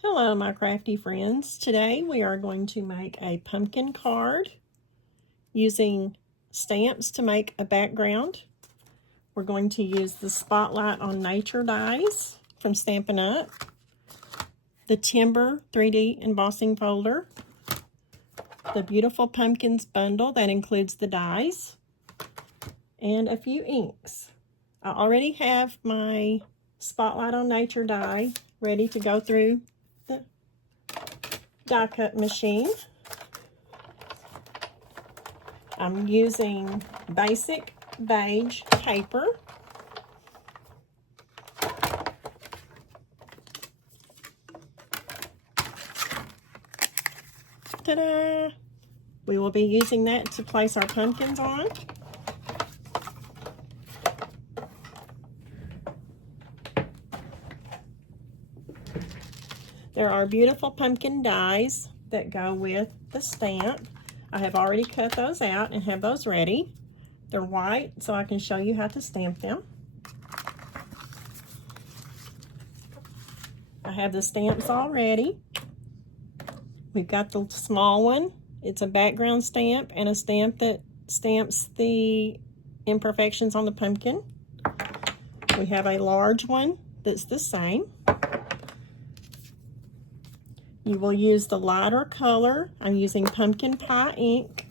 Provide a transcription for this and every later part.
Hello, my crafty friends. Today we are going to make a pumpkin card using stamps to make a background. We're going to use the Spotlight on Nature dies from Stampin' Up, the Timber 3D embossing folder, the Beautiful Pumpkins bundle that includes the dies, and a few inks. I already have my Spotlight on Nature die ready to go through the die cut machine. I'm using basic beige paper. Ta-da! We will be using that to place our pumpkins on. There are beautiful pumpkin dies that go with the stamp. I have already cut those out and have those ready. They're white, so I can show you how to stamp them. I have the stamps all ready. We've got the small one. It's a background stamp and a stamp that stamps the imperfections on the pumpkin. We have a large one that's the same. You will use the lighter color. I'm using pumpkin pie ink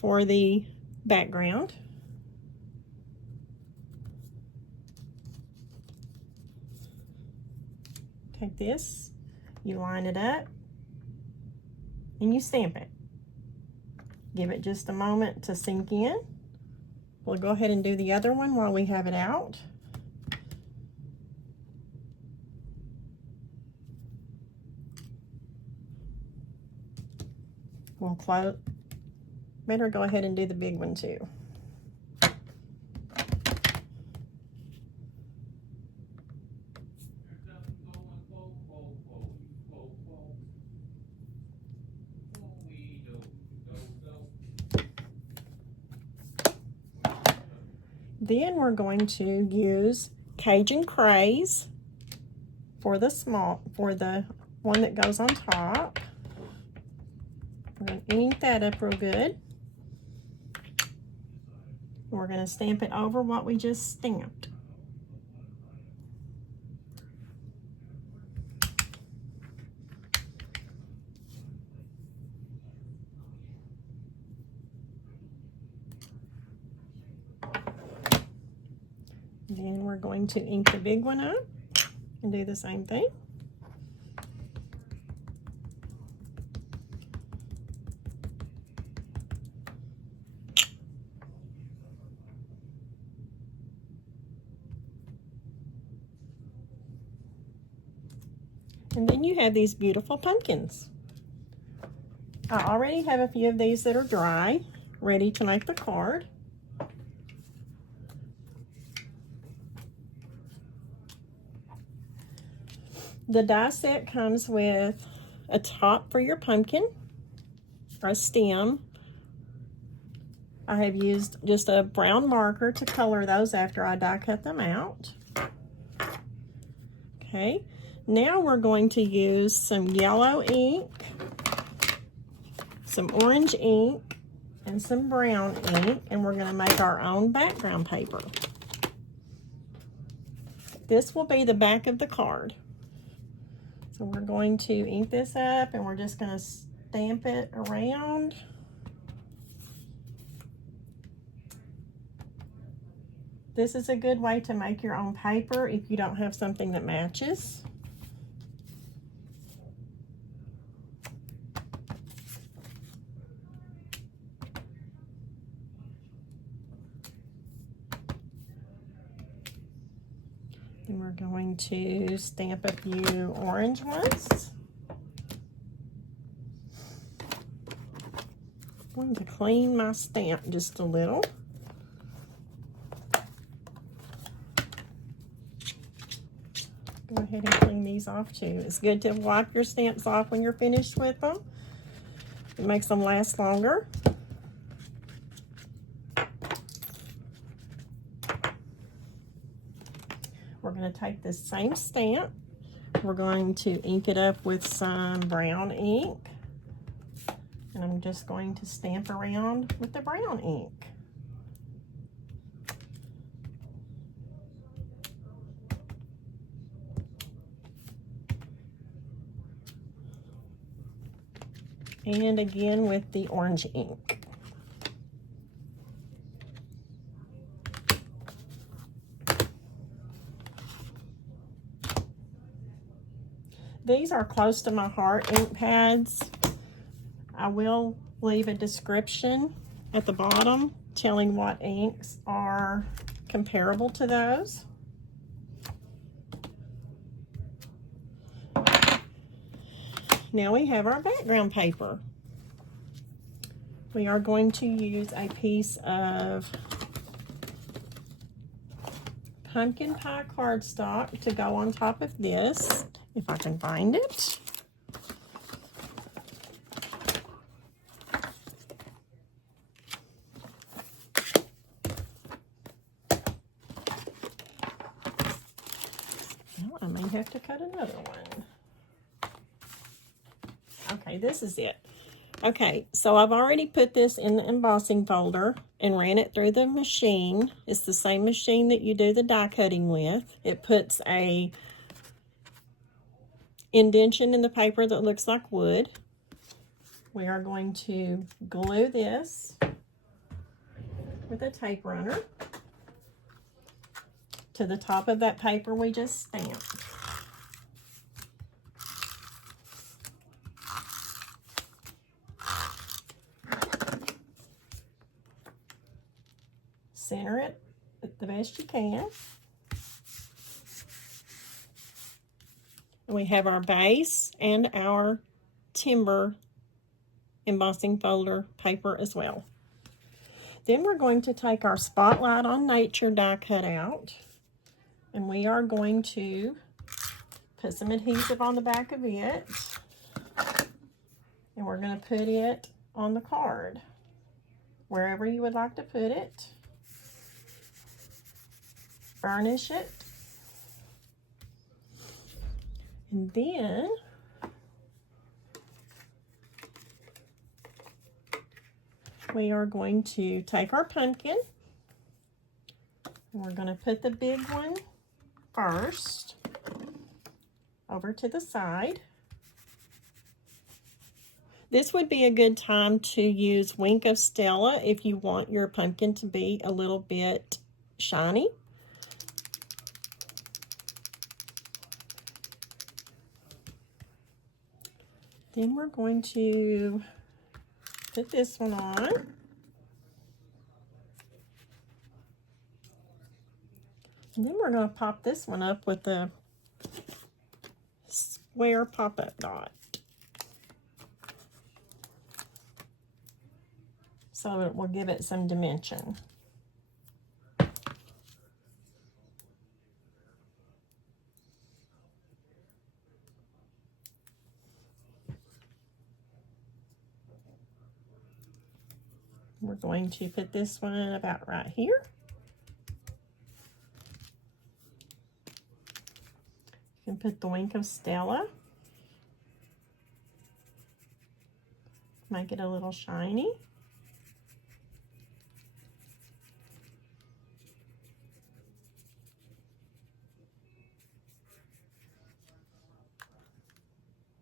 for the background. Take this, you line it up, and you stamp it. Give it just a moment to sink in. We'll go ahead and do the other one while we have it out. We'll close. Better go ahead and do the big one too. Then we're going to use Cajun Craze for the one that goes on top. We're going to ink that up real good. We're going to stamp it over what we just stamped. Then we're going to ink the big one up and do the same thing. And then you have these beautiful pumpkins. I already have a few of these that are dry, ready to make the card. The die set comes with a top for your pumpkin, or a stem. I have used just a brown marker to color those after I die cut them out. Okay, now we're going to use some yellow ink, some orange ink, and some brown ink, and we're going to make our own background paper. This will be the back of the card. So we're going to ink this up and we're just going to stamp it around. This is a good way to make your own paper if you don't have something that matches. And we're going to stamp a few orange ones. I'm going to clean my stamp just a little. Go ahead and clean these off too. It's good to wipe your stamps off when you're finished with them. It makes them last longer. We're going to take this same stamp We're going to ink it up with some brown ink. And I'm just going to stamp around with the brown ink. And again with the orange ink. These are close to my heart ink pads. I will leave a description at the bottom telling what inks are comparable to those. Now we have our background paper. We are going to use a piece of pumpkin pie cardstock to go on top of this, if I can find it. Well, I may have to cut another one. Okay, this is it. Okay, so I've already put this in the embossing folder and ran it through the machine. It's the same machine that you do the die cutting with. It puts a indentation in the paper that looks like wood. We are going to glue this with a tape runner to the top of that paper we just stamped. Center it the best you can. And we have our base and our timber embossing folder paper as well. Then we're going to take our Spotlight on Nature die cut out, and we are going to put some adhesive on the back of it, and we're going to put it on the card wherever you would like to put it. Burnish it, and then we are going to take our pumpkin, and we're going to put the big one first over to the side. This would be a good time to use Wink of Stella if you want your pumpkin to be a little bit shiny. Then we're going to put this one on. And then we're going to pop this one up with a square pop-up dot, so it will give it some dimension. We're going to put this one about right here. You can put the Wink of Stella. Make it a little shiny.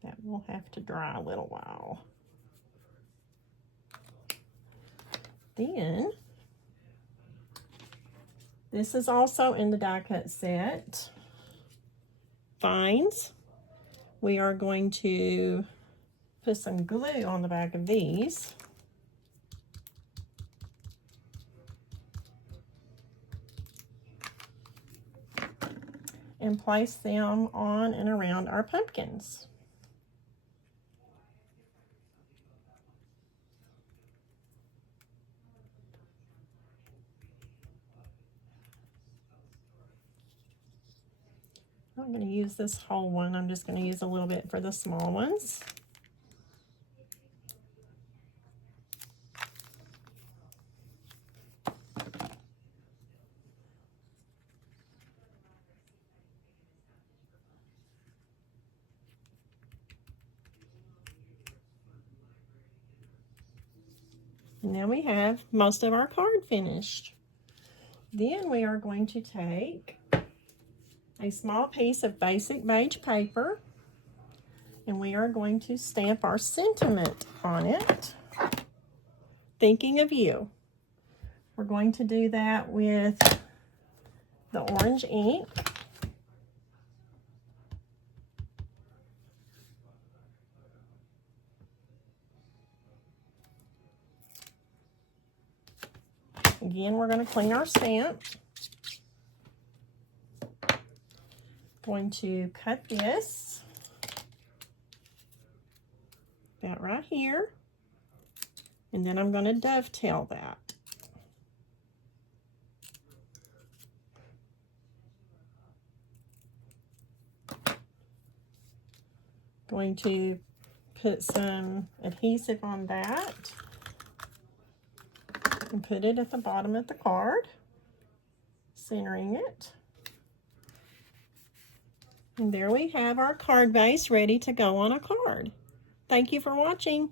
That will have to dry a little while. Then, this is also in the die cut set. Vines. We are going to put some glue on the back of these. And place them on and around our pumpkins. I'm not going to use this whole one. I'm just going to use a little bit for the small ones. And now we have most of our card finished. Then we are going to take a small piece of basic beige paper and we are going to stamp our sentiment on it, thinking of you. We're going to do that with the orange ink. Again, we're going to clean our stamp. Going to cut this, that right here, and then I'm going to dovetail that. Going to put some adhesive on that and put it at the bottom of the card, centering it. And there we have our card base ready to go on a card. Thank you for watching.